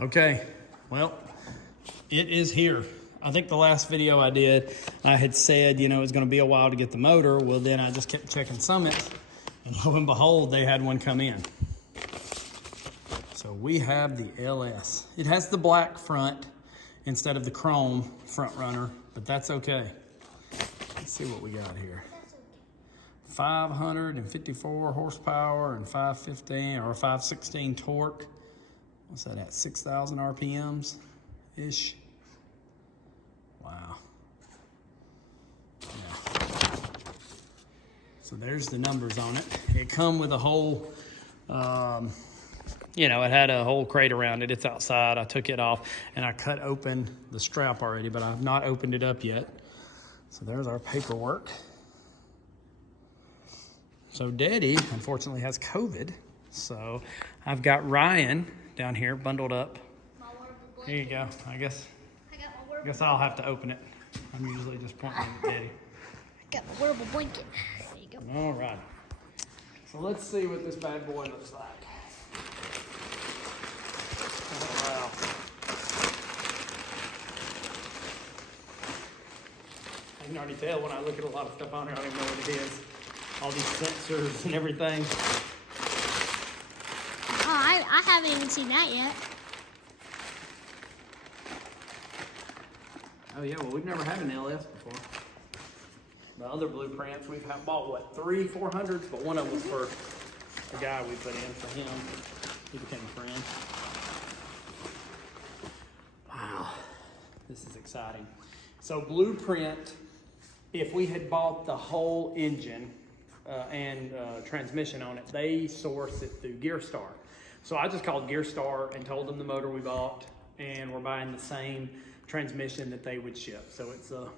Okay, well, it is here. I think the last video I did, I had said, you know, it's going to be a while to get the motor. Well, then I just kept checking Summit, and lo and behold, they had one come in. So we have the LS. It has the black front instead of the chrome front runner, but that's okay. Let's see what we got here. 554 horsepower and 515 or 516 torque. What's that at? 6,000 RPMs ish. Wow. Yeah. So there's the numbers on it. It come with a whole, you know, it had a whole crate around it. It's outside. I took it off and I cut open the strap already, but I've not opened it up yet. So there's our paperwork. So Daddy, unfortunately, has COVID. So I've got Ryan down here bundled up. Here you go. I guess I'll have to open it. I'm usually just pointing at Daddy. I got my wearable blanket. There you go. All right. So let's see what this bad boy looks like. Oh, wow. I can already tell when I look at a lot of stuff on here, I don't even know what it is. All these sensors and everything. Oh, I haven't even seen that yet. Oh yeah, well we've never had an LS before. The other blueprints, we've bought what, 3 400s, but one of them was for a guy we put in for him. He became a friend. Wow, this is exciting. So blueprint, if we had bought the whole engine and transmission on it, they source it through GearStar. So I just called GearStar and told them the motor we bought, and we're buying the same transmission that they would ship. So it's a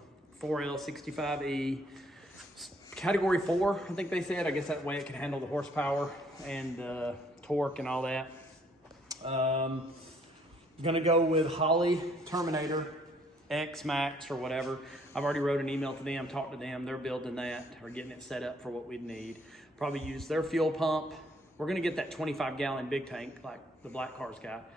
4L65E, category 4, I think they said. I guess that way it can handle the horsepower and torque and all that. Gonna go with Holley Terminator X Max or whatever. I've already wrote an email to them, talked to them. They're building that or getting it set up for what we'd need. Probably use their fuel pump. We're gonna get that 25-gallon big tank like the black cars got,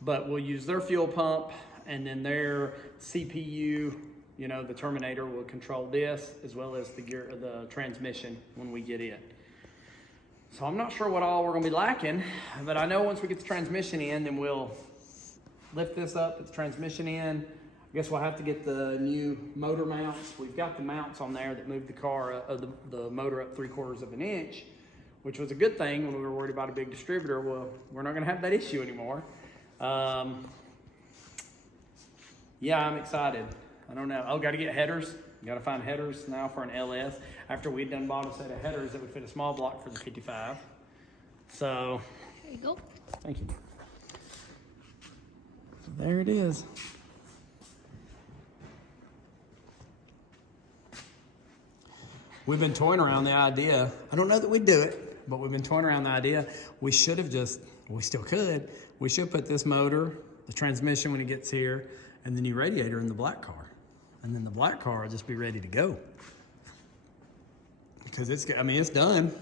but we'll use their fuel pump, and then their CPU, you know, the Terminator will control this as well as the transmission when we get it. So I'm not sure what all we're gonna be lacking, but I know once we get the transmission in, then we'll lift this up, put the transmission in. I guess we'll have to get the new motor mounts. We've got the mounts on there that move the car, the motor up 3/4 of an inch, which was a good thing when we were worried about a big distributor. Well, we're not gonna have that issue anymore. Yeah, I'm excited. I don't know. Oh, got to get headers. Got to find headers now for an LS. After we'd done bought a set of headers that would fit a small block for the 55. So. There you go. Thank you. So there it is. We've been toying around the idea. I don't know that we'd do it, but we've been toying around the idea. We should have we still could. We should put this motor, the transmission when it gets here, and the new radiator in the black car. And then the black car will just be ready to go. Because it's done.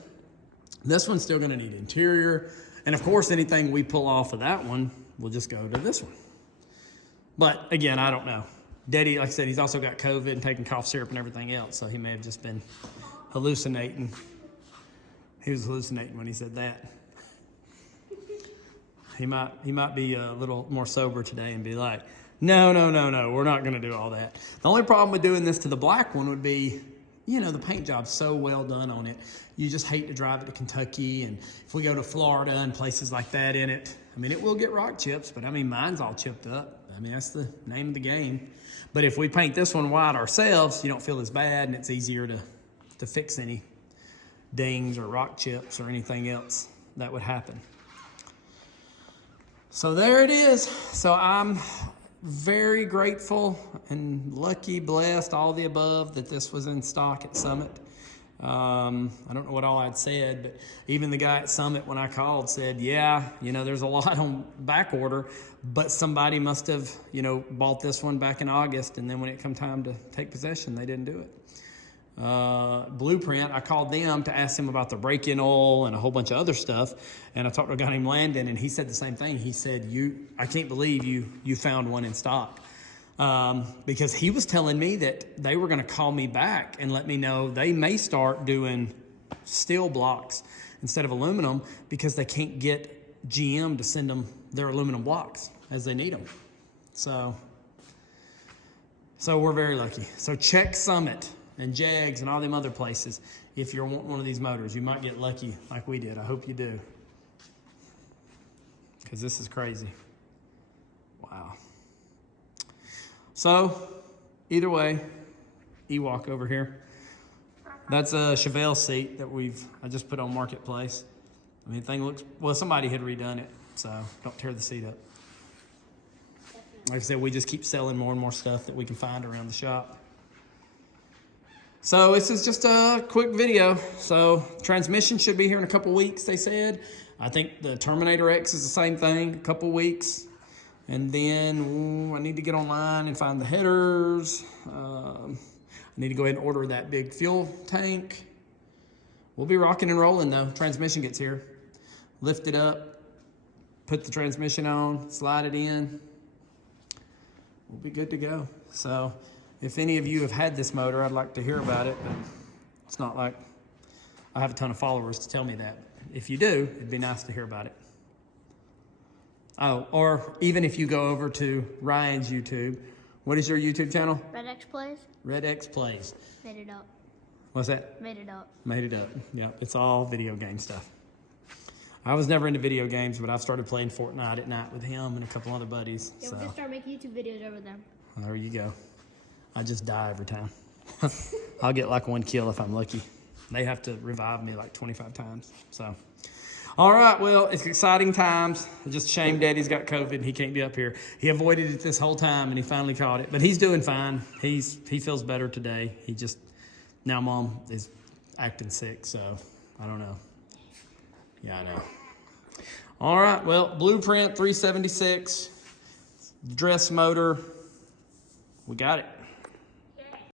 This one's still gonna need interior. And of course, anything we pull off of that one will just go to this one. But again, I don't know. Daddy, like I said, he's also got COVID and taking cough syrup and everything else. So he may have just been hallucinating. He was hallucinating when he said that. He might be a little more sober today and be like, no, we're not gonna do all that. The only problem with doing this to the black one would be, you know, the paint job's so well done on it. You just hate to drive it to Kentucky, and if we go to Florida and places like that in it, I mean, it will get rock chips, but I mean, mine's all chipped up. I mean, that's the name of the game. But if we paint this one white ourselves, you don't feel as bad, and it's easier to fix any dings or rock chips or anything else that would happen. So there it is. So I'm very grateful and lucky, blessed, all the above, that this was in stock at Summit. I don't know what all I'd said, but even the guy at Summit, when I called, said, yeah, you know, there's a lot on back order, but somebody must have, you know, bought this one back in August, and then when it come time to take possession, they didn't do it. Blueprint. I called them to ask them about the break-in oil and a whole bunch of other stuff. And I talked to a guy named Landon, and he said the same thing. He said, I can't believe you found one in stock. Because he was telling me that they were going to call me back and let me know they may start doing steel blocks instead of aluminum because they can't get GM to send them their aluminum blocks as they need them. So we're very lucky. So check Summit and Jegs and all them other places if you're wanting one of these motors. You might get lucky like we did. I hope you do. Because this is crazy. Wow. So, either way, Ewok over here. That's a Chevelle seat that I just put on Marketplace. I mean, the thing looks, well, somebody had redone it, so don't tear the seat up. Like I said, we just keep selling more and more stuff that we can find around the shop. So this is just a quick video. So transmission should be here in a couple weeks, they said. I think the Terminator X is the same thing, a couple weeks. And then I need to get online and find the headers. I need to go ahead and order that big fuel tank. We'll be rocking and rolling though. Transmission gets here. Lift it up, put the transmission on, slide it in. We'll be good to go. So if any of you have had this motor, I'd like to hear about it, but it's not like I have a ton of followers to tell me that. If you do, it'd be nice to hear about it. Oh, or even if you go over to Ryan's YouTube. What is your YouTube channel? Red X Plays. Red X Plays. Made it up. What's that? Made it up. Made it up. Yeah, it's all video game stuff. I was never into video games, but I've started playing Fortnite at night with him and a couple other buddies. Yeah, so. we're gonna start making YouTube videos over there. Well, there you go. I just die every time. I'll get like 1 kill if I'm lucky. They have to revive me like 25 times. So, all right, well, it's exciting times. It's just a shame Daddy's got COVID. He can't be up here. He avoided it this whole time, and he finally caught it. But he's doing fine. He feels better today. Now Mom is acting sick, so I don't know. Yeah, I know. All right, well, Blueprint 376, dress motor. We got it.